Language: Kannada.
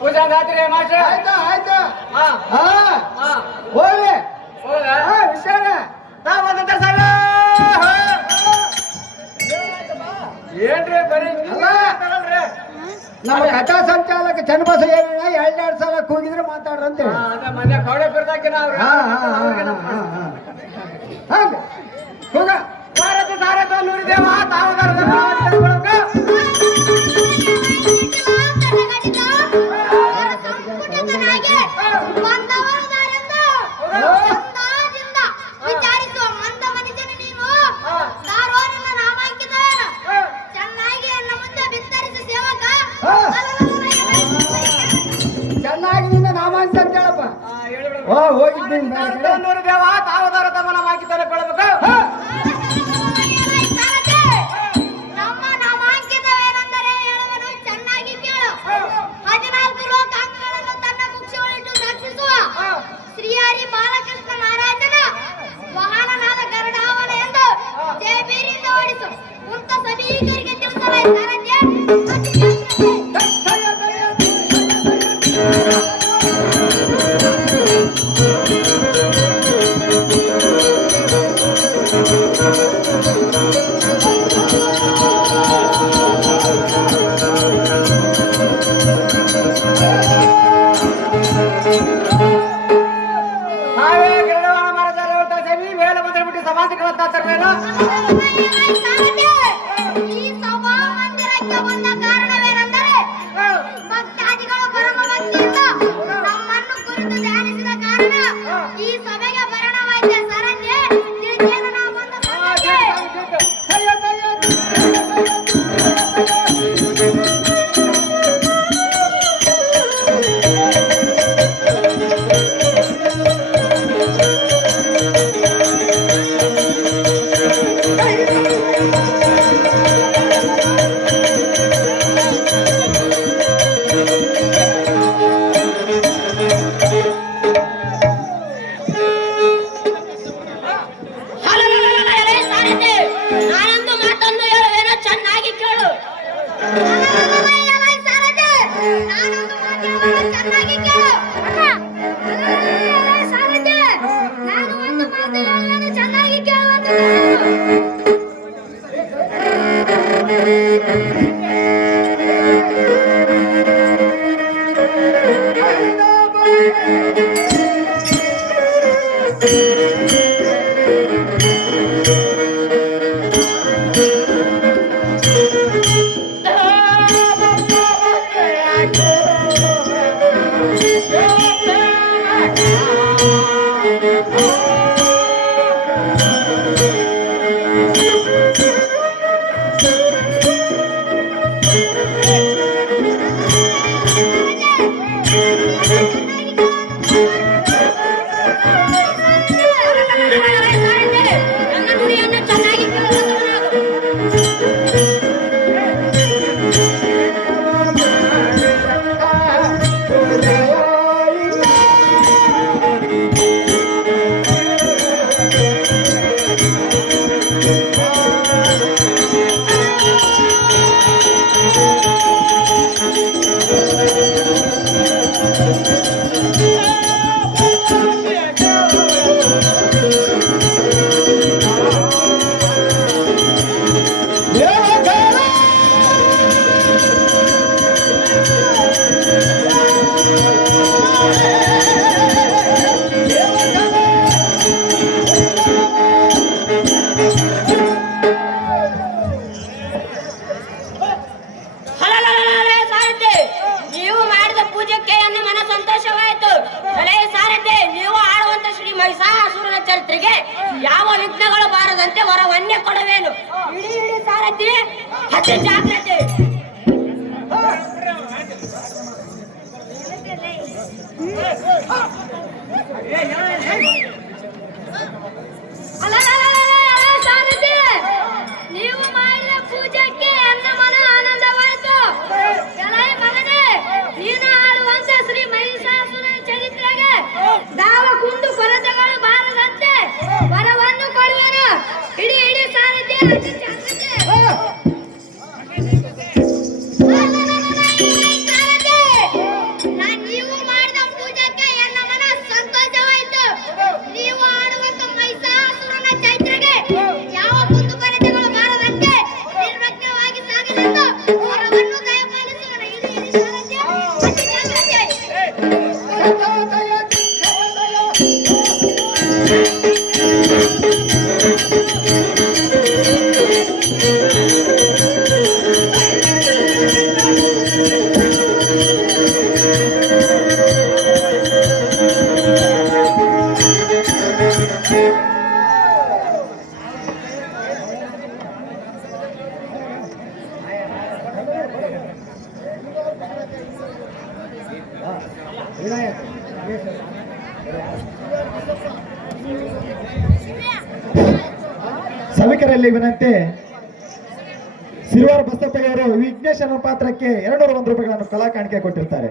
ಪೂಜಾ ರಾತ್ರಿ ಮಾಸ್ಟರ್ ಆಯ್ತಾ ಆಯ್ತಾ ಹಾ ಹಾ ಹಾ ಹೋಗ್ಲಿ ಹೌದಾ ಹಾ ವಿಚಾರ ನಾವಂತ ಸರ್ ಏನ್ರಿ ಬರೀ ಅಲ್ಲ. ನಮ್ಮ ಕಥಾ ಸಂಚಾಲಕ ಚನ್ನಬಸ ಏನ ಎರಡೆರಡು ಸಲ ಕೂಗಿದ್ರೆ ಮಾತಾಡ್ರಂತೆ ಅದ ಮನೆ ಕವಡೆ ಬಿರ್ದಾಕಿನ ಅವ್ರು ಹಾ ಹಾ ಹಾ ಹಾ ಹೋಗ ಸಾರಥ ಸಾರಥ ನೂರಿದೇವ ತಾವದಾರ ವಿಚಾರಿಸುವ ಮಂದ ಮನುಷ್ಯನ ನೀನು ಸಾರ್ವಜನಿಕ ನಾಮಾಂಕಿತ ಚೆನ್ನಾಗಿ ನನ್ನ ಮುಂದೆ ವಿಸ್ತರಿಸಿ ಸೇವಕ ಚೆನ್ನಾಗಿ ನಿನ್ನ ನಾಮಾಂಶ ಅಂತ ಹೇಳಪ್ಪ ಓ ಹೋಗಿದ್ದೀನಿ ನೂರಿದೇವ ತಾವದಾರ ತಮ್ಮನ ಹಾಕಿದ್ದಾರೆ ಬೆಳಬೇಕು ನಮ್ಮ ನಾಮಾಂಕಿತವೇನೆಂದರೆ ಹೇಳುವನು ಚೆನ್ನಾಗಿ ಕೇಳು 14 ಲೋಕಾಂಗಗಳನ್ನು ತನ್ನ ಕುಕ್ಷಿಯೊಳಿಟ್ಟು ರಕ್ಷಿಸುವ ಶ್ರೀಹರಿ ಬಾಲಕೃಷ್ಣ ಮಹಾರಾಜನ ವಾಹನನಾದ ಗರುಡಾವನ ಎಂದು ಜಯಬೀರಿಯಿಂದ ಓಡಿಸು ಉಂಟ ಸಭೀಕರಿಗೆ ತಿಳಿಸಲಾಯಿತು ಈ ಸಭಾ ಮಂದಿರಕ್ಕೆ ಬಂದ ಕಾರಣವೇನೆಂದರೆ ಭಕ್ತಾದಿಗಳು ಪರಮ ಭಕ್ತಿಯಿಂದ ನಮ್ಮನ್ನು ಕುರಿತು ಧ್ಯಾನಿಸಿದ ಕಾರಣ ಈ ಸಭೆಗೆ ಭರಣವಾದ್ಯ ಸರನ್ಯೆ ತಿಳಿದೇನು ನಾವು ಬಂದ ನಾನಂದು ಮಾತನ್ನು ಹೇಳುವೇನೋ ಚೆನ್ನಾಗಿ ಕೇಳು ನಾನೊಂದು ಮಾತು ಚೆನ್ನಾಗಿ ಕೇಳು ನಾನು ಒಂದು ಮಾತು ಹೇಳುವೆನು ಚೆನ್ನಾಗಿ ಕೇಳು ನನ್ನ ನುಡಿಯನ್ನು ಚೆನ್ನಾಗಿ ಕೇಳು ನೀವು ಮಾಡಿದ ಪೂಜೆಗೆ ನನ್ನ ಮನ ಸಂತೋಷವಾಯಿತು. ಸಾರಥಿ, ನೀವು ಆಡುವಂತ ಶ್ರೀ ಮಹಿಷಾಸುರನ ಚರಿತ್ರೆಗೆ ಯಾವ ವಿಘ್ನಗಳು ಬಾರದಂತೆ ವರವನ್ನೇ ಕೊಡುವೇನು. ಇಡೀ ಸಾರಥಿ ಅತಿ ಜಾಗ್ರತೆ. ನೀವು ಮಾಡಿದ ಪೂಜಕ್ಕೆ ಎಲ್ಲ ಮನ ಸಂತೋಷವಾಯಿತು. ನೀವು ಆಡುವಂತ ಮಹಿಷಾಸುರನ ಚೈತ್ರೆಗೆ ಯಾವ ಕುಂದುಕೊರತೆಗಳು ಬಾರದಂತೆ ನಿರ್ವಿಘ್ನವಾಗಿ ಸಾಗಿದೆಂದು ವರವನ್ನು ದಯಪಾಲಿಸುವನು. ಇದು ಸಾರಥ್ಯ, ಅತಿ ಜಾಗ್ರತೆ. ಸಭಿಕರಲ್ಲಿ ವಿನಂತಿ. ಸಿರುವಾರ ಬಸಪ್ಪಯ್ಯವರು ವಿಘ್ನೇಶ್ ಅನ್ನೋ ಪಾತ್ರಕ್ಕೆ 201 ರೂಪಾಯಿಗಳನ್ನು ಕಲಾ ಕಾಣಿಕೆ ಕೊಟ್ಟಿರ್ತಾರೆ.